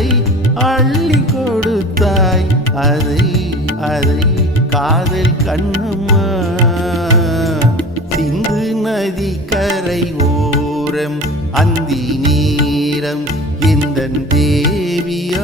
அதை அள்ளி கொடுத்தாய், அதை அதை காதல் கண்ணம்மா. சிந்து நதி கரை ஓரம் அந்தி நேரம் எந்தன் தேவியாடினார்.